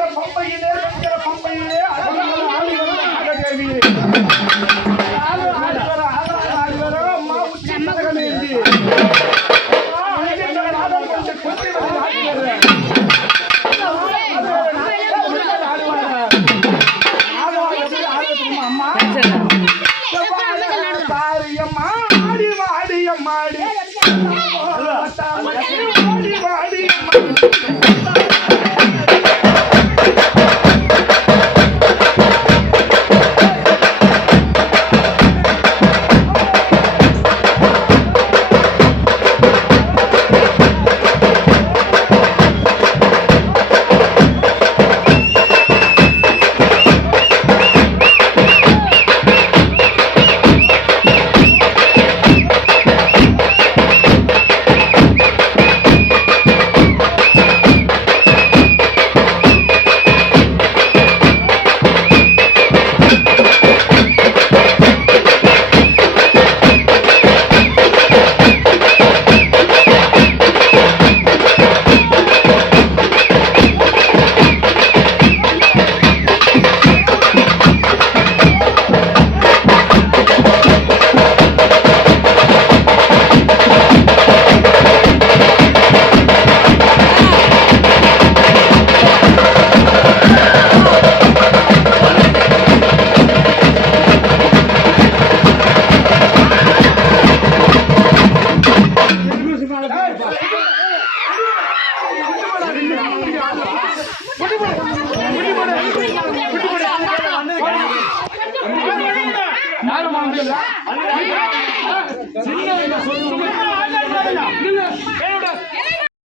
ஆடுகிற பம்பையிலே இருக்கிற பம்பையிலே அழகான ஆடுகிற நாகதேவி ஆடு ஆடுகிற ஆடு காரணமா முடியல சின்ன சொல்லுங்க.